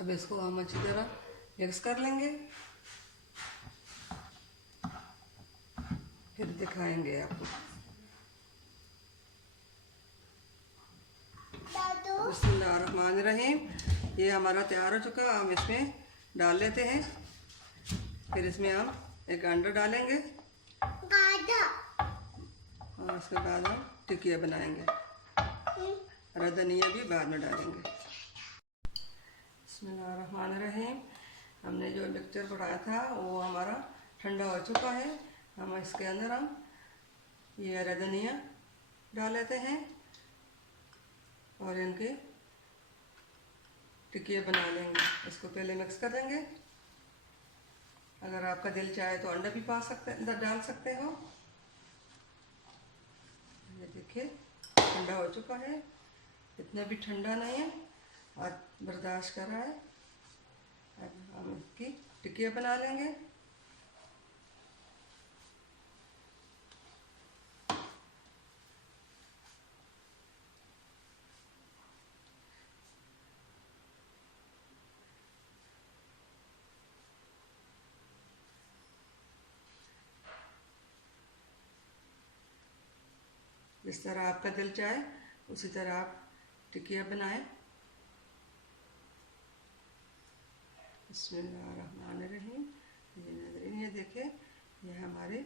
अब इसको हम अच्छी तरह मिक्स कर लेंगे, फिर दिखाएंगे आपको। बिस्मिल्लाहिर्रहमानिर्रहीम। ये हमारा तैयार हो चुका, हम इसमें डाल लेते हैं। फिर इसमें हम एक अंडा डालेंगे और उसके बाद हम टिकिया बनाएंगे। रदनिया भी बाद में डालेंगे। बिस्मिल्लाहिर्रहमानिर्रहीम। हमने जो मिक्सचर पकाया था वो हमारा ठंडा हो चुका है। हम इसके अंदर हम ये रदनिया डाल लेते हैं और इनके टिकिया बना लेंगे। इसको पहले मिक्स कर देंगे। अगर आपका दिल चाहे तो अंडा भी डाल सकते हो। ये देखिए ठंडा हो चुका है, इतना भी ठंडा नहीं है, आज बर्दाश्त कर रहा है। अब हम इसकी टिकिया बना लेंगे। जिस तरह आपका दिल चाहे उसी तरह आप टिकिया बनाएं। बिस्मिल्लाहिर्रहमानिर्रहीम। ये नाज़रीन, ये देखें, ये हमारे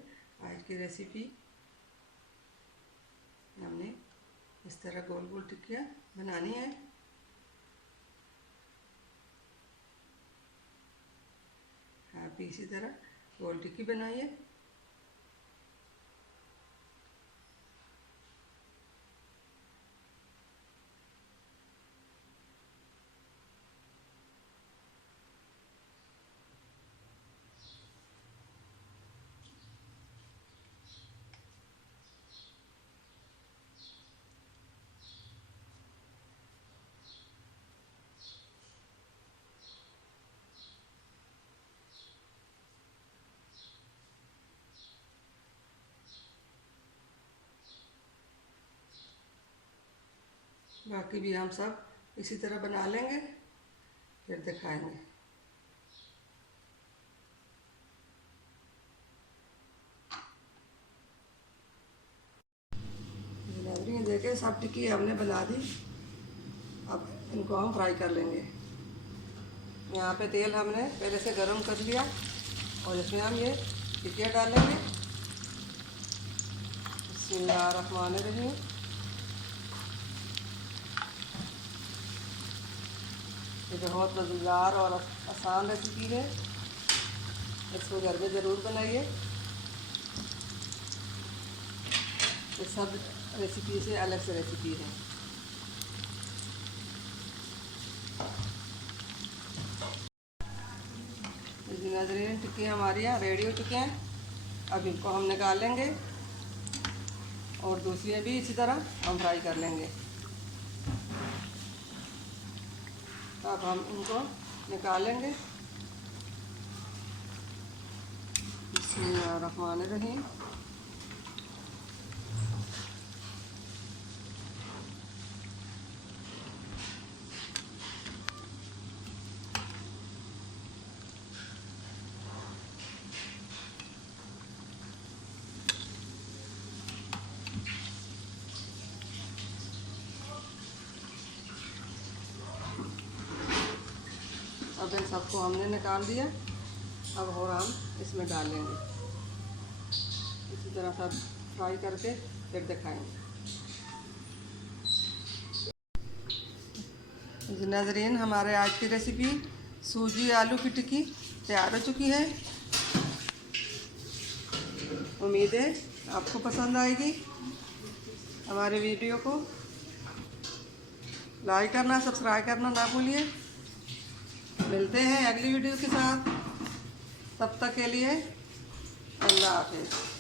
आज की रेसिपी। हमने इस तरह गोल गोल टिकिया बनानी है। आप भी इसी तरह गोल टिक्की बनाइए। बाकी भी हम सब इसी तरह बना लेंगे, फिर दिखाएंगे। नाज़रीन देखें, सब टिक्की हमने बना दी। अब इनको हम फ्राई कर लेंगे। यहाँ पे तेल हमने पहले से गरम कर लिया और इसमें हम ये टिक्कियाँ डालेंगे। बिस्मिल्लाहिर्रहमानिर्रहीम। ये बहुत मज़ेदार और आसान रेसिपी है, इसको घर में ज़रूर बनाइए। ये सब रेसिपी से अलग से रेसिपी है। नाज़रीन, टिक्की हमारी यहाँ रेडी हो चुके हैं। अब इनको हम निकालेंगे और दूसरी भी इसी तरह हम फ्राई कर लेंगे। अब हम इनको निकालेंगे। बिस्मिल्लाहिर्रहमानिर्रहीम। अब इन सबको हमने निकाल दिया। अब और हम इसमें डालेंगे, इसी तरह सब फ्राई करके फिर दिखाएंगे। नाज़रीन, हमारे आज की रेसिपी सूजी आलू की टिक्की तैयार हो चुकी है। उम्मीद है आपको पसंद आएगी। हमारे वीडियो को लाइक करना, सब्सक्राइब करना ना भूलिए। मिलते हैं अगली वीडियो के साथ। तब तक के लिए अल्लाह हाफ़िज़।